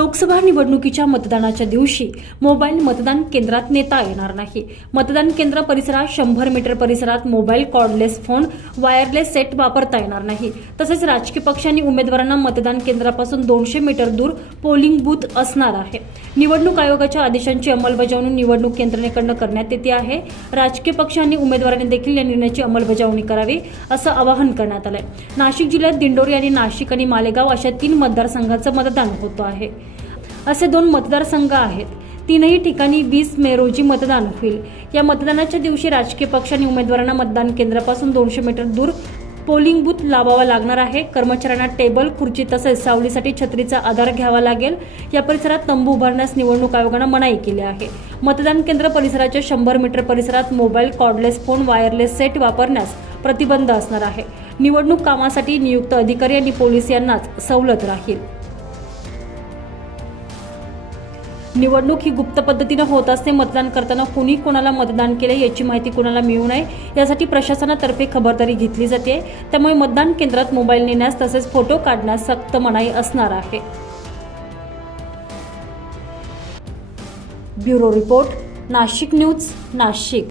लोकसभा निवडणुकीच्या मतदानाच्या दिवशी मोबाईल मतदान केंद्रात नेता येणार नाही. मतदान केंद्र परिसरात शंभर मीटर परिसरात mobile cordless phone wireless set वापरता येणार नाही. तसेच राजकीय पक्षांनी उमेदवारांना मतदान केंद्रापासून दोनशे मीटर दूर पोलिंग बूथ असणार आहे. निवडणूक आयोगाच्या आदेशांची अंमलबजावणी निवडणूक यंत्रणेकडनं करण्यात येते आहे. राजकीय पक्षांनी उमेदवारांनी देखील या निर्णयाची अंमलबजावणी करावी असं आवाहन करण्यात आलंय. नाशिक जिल्ह्यात दिंडोरी आणि नाशिक आणि मालेगाव अशा तीन मतदारसंघाचं मतदान होतं आहे. असे दोन मतदारसंघ आहेत. तीनही ठिकाणी वीस मे रोजी मतदान होईल. या मतदानाच्या दिवशी राजकीय पक्षांनी उमेदवारांना मतदान केंद्रापासून दोनशे मीटर दूर पोलिंग बूथ लावावा लागणार आहे. कर्मचाऱ्यांना टेबल खुर्ची तसेच सावलीसाठी छत्रीचा आधार घ्यावा लागेल. या परिसरात तंबू उभारण्यास निवडणूक आयोगानं मनाई केली आहे. मतदान केंद्र परिसराच्या शंभर मीटर परिसरात mobile cordless phone wireless set वापरण्यास प्रतिबंध असणार आहे. निवडणूक कामासाठी नियुक्त अधिकारी आणि पोलीस यांनाच सवलत राहील. निवडणूक ही गुप्त पद्धतीनं होत असते. मतदान करताना कुणी कोणाला मतदान केले याची माहिती कोणाला मिळू नये यासाठी प्रशासनातर्फे खबरदारी घेतली जाते. त्यामुळे मतदान केंद्रात मोबाईल नेण्यास तसेच फोटो काढण्यास सक्त मनाई असणार आहे. Bureau report Nashik news Nashik.